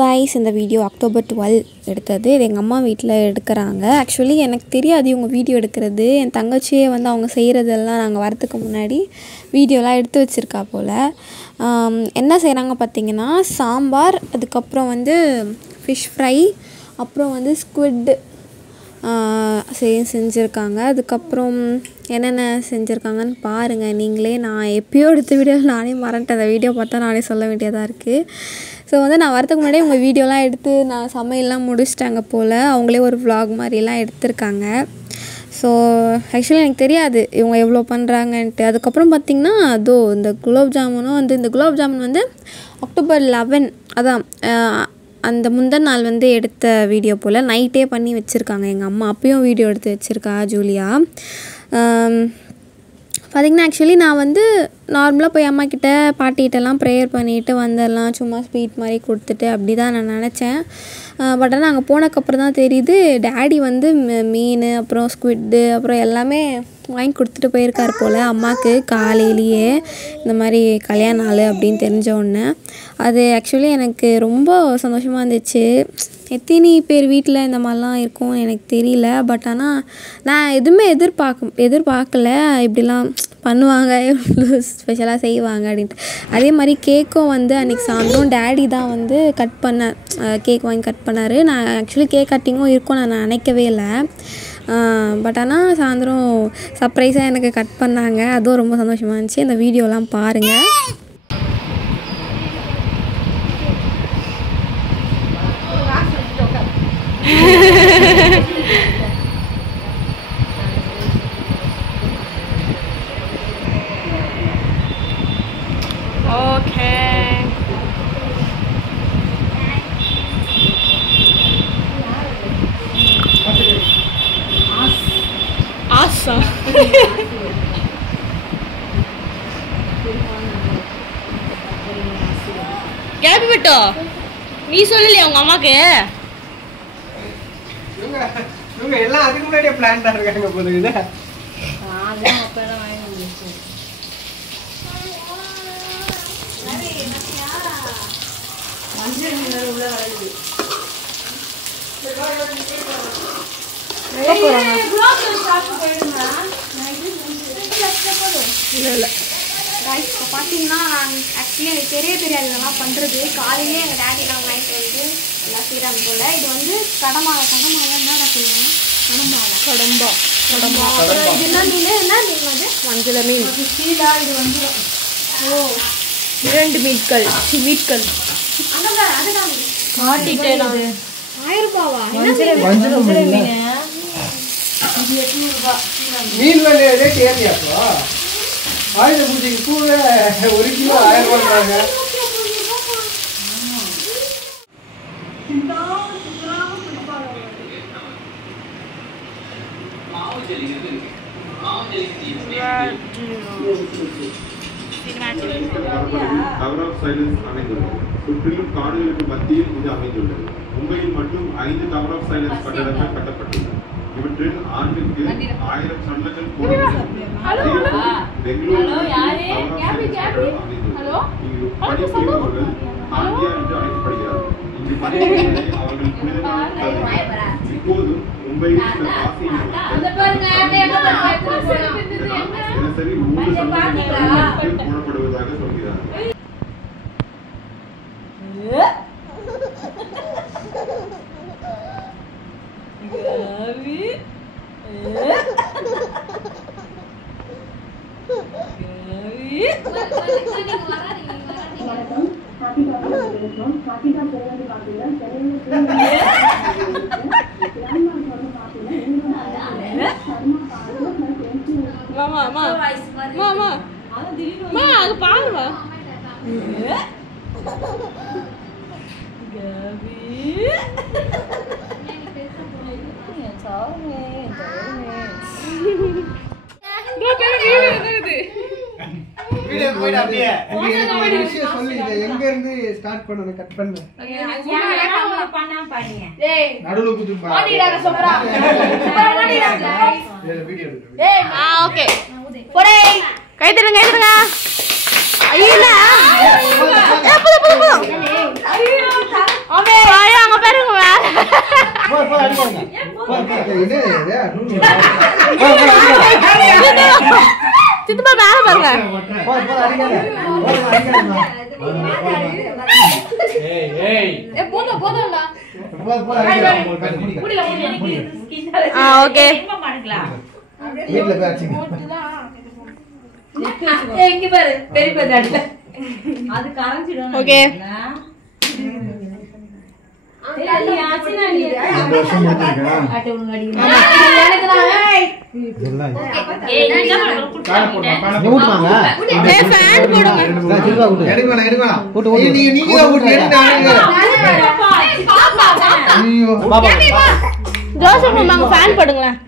Guys, இந்த video October 12 எடுத்தது. இது எங்கள் அம்மா வீட்டில் எடுக்கிறாங்க. ஆக்சுவலி எனக்கு தெரியாது இவங்க வீடியோ எடுக்கிறது. என் தங்கச்சியே வந்து அவங்க செய்கிறதெல்லாம் நாங்கள் வரத்துக்கு முன்னாடி வீடியோலாம் எடுத்து வச்சுருக்கா போல். என்ன செய்கிறாங்க பார்த்திங்கன்னா, சாம்பார், அதுக்கப்புறம் வந்து ஃபிஷ் ஃப்ரை, அப்புறம் வந்து ஸ்குவிட் செஞ்சுருக்காங்க. அதுக்கப்புறம் என்னென்ன செஞ்சுருக்காங்கன்னு பாருங்கள் நீங்களே. நான் எப்போயோ எடுத்த வீடியோவில் நானே மறந்துட்டேன். அந்த வீடியோ பார்த்தா நானே சொல்ல வேண்டியதாக இருக்குது. ஸோ வந்து நான் வரதுக்கு முன்னாடி உங்கள் வீடியோலாம் எடுத்து நான் சமையல்லாம் முடிச்சிட்டாங்க போல். அவங்களே ஒரு vlog மாதிரிலாம் எடுத்திருக்காங்க. ஸோ ஆக்சுவலி எனக்கு தெரியாது இவங்க எவ்வளோ பண்ணுறாங்கன்ட்டு. அதுக்கப்புறம் பார்த்திங்கன்னா இந்த குலோப் ஜாமுனும் வந்து இந்த குலோப் ஜாமுன் வந்து அக்டோபர் 11 அதான் அந்த முந்தின நாள் வந்து எடுத்த வீடியோ போல் நைட்டே பண்ணி வச்சுருக்காங்க எங்கள் அம்மா. அப்பயும் வீடியோ எடுத்து வச்சுருக்கா ஜூலியா. பார்த்திங்கன்னா ஆக்சுவலி நான் வந்து நார்மலாக போய் அம்மாக்கிட்ட பாட்டிகிட்டலாம் ப்ரேயர் பண்ணிவிட்டு வந்துடலாம், சும்மா ஸ்வீட் மாதிரி கொடுத்துட்டு அப்படி தான் நான் நினச்சேன். பட் ஆனால் அங்கே போனதுக்கப்புறம் தான் தெரியுது டேடி வந்து மீன், அப்புறம் ஸ்குவிட்டு, அப்புறம் எல்லாமே வாங்கி கொடுத்துட்டு போயிருக்கார் போல் அம்மாவுக்கு காலையிலேயே. இந்த மாதிரி கல்யாண நாள் அப்படின்னு தெரிஞ்ச உடனே அது ஆக்சுவலி எனக்கு ரொம்ப சந்தோஷமாக இருந்துச்சு. எத்தனை பேர் வீட்டில் இந்த மாதிரிலாம் இருக்கும்னு எனக்கு தெரியல. பட் ஆனால் நான் எதுவுமே எதிர்பார்க்கல இப்படிலாம் பண்ணுவாங்க, எவ்வளோ ஸ்பெஷலாக செய்வாங்க அப்படின்ட்டு. அதே மாதிரி கேக்கும் வந்து அன்றைக்கி சாயந்தரம் டேடி தான் வந்து கேக் வாங்கி கட் பண்ணார். நான் ஆக்சுவலி கேக் கட்டிங்கும் இருக்கும் நான் நினைக்கவே இல்லை. பட் ஆனால் சாயந்தரம் சர்ப்ரைஸாக எனக்கு கட் பண்ணாங்க. அதுவும் ரொம்ப சந்தோஷமாக இருந்துச்சு. இந்த வீடியோலாம் பாருங்கள். கிளப்பி விட்டோ நீ சொல்லலையா உங்க அம்மாக்கு? இவங்க எல்லாம் அதுக்கு முன்னாடியே பிளான் தான் இருக்காங்க போதுங்க. அதான் அப்பதான் வாங்கி வந்துச்சு. மஞ்சள் மீன் உள்ள வருது. இல்லை இப்போ பார்த்தீங்கன்னா ஆக்சுவலி எனக்கு தெரியாது இதெல்லாம் பண்ணுறது. காலையிலே எங்கள் டேடிலாம் வாங்கிட்டு வந்து எல்லாம் செய்கிறாங்க போல். இது வந்து கடமாவை என்ன செய்யணும்? கடம்பா. இது என்ன மீன் வந்து மஞ்சள் மீன். சீலா இது வந்து இரண்டு மீட்கள் அதுதான் காட்டிட்டேன். 1000 ரூபாவா? மஞ்சள் மீன் இது 800 ரூபாய். மீன் ரேட் ஏறியாப்போ ஆயுத பூஜைக்கு கூட 1 கிலோ 1000 ரூபாய்ங்க. சுற்றிலும் காடுகளுக்கு மத்தியில் இது அமைந்துள்ளது. மும்பையில் மட்டும் 5 டவர் ஆஃப் சைலன்ஸ் கட்டடங்கள் கட்டப்பட்டுள்ளன. இவற்றில் ஆண்டுக்கு 1000 சன்னங்கள் போடப்பட்டுள்ளன. பெங்களூரு படிப்பவர்கள் ஆந்தியா என்று அழைக்கப்படுகிறார்கள். இங்கு பணிபுரிவதை அவர்கள் புனிதமாக இப்போதும் மும்பையில் சில காசி தினசரி 3 சன்னங்கள் போடப்படுவதாக சொல்கிறார்கள். வீடியோ போய்டா அப்படியே. ஒரு விஷயம் சொல்லி இத எங்க இருந்து ஸ்டார்ட் பண்ணனும் கட் பண்ணு. பண்ணா பாருங்க. நடுவுல குத்து பா. ஓடிடாத சூப்பரா. ஓடிடாத. வீடியோ எடுங்க. ஓகே. போடே. கை தருங்க. ஐயோ. ஐயோ. சித்தப்பா மேல பாருங்க. ஓகே ஓகே ஜோசப் மாமா ஃபேன் போடுங்களேன்.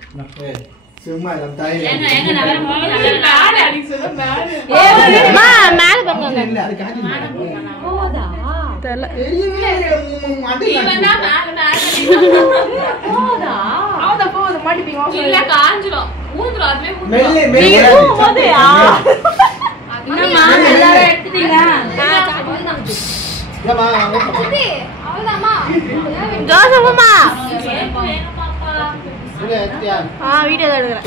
மேல பாருங்க. ஜோசப்பம்மா வீடியோ தான் எடுக்கிறேன்.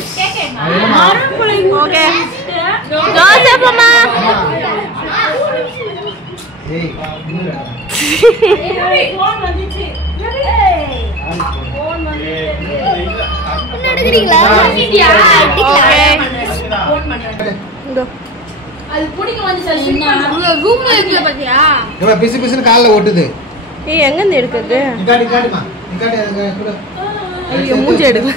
ஓகே ஜோசப்பம்மா பிசு பிசுன்னு காலில் ஓட்டுது. எங்க இருந்து எடுக்கிறது? மூஞ்சி எடுக்க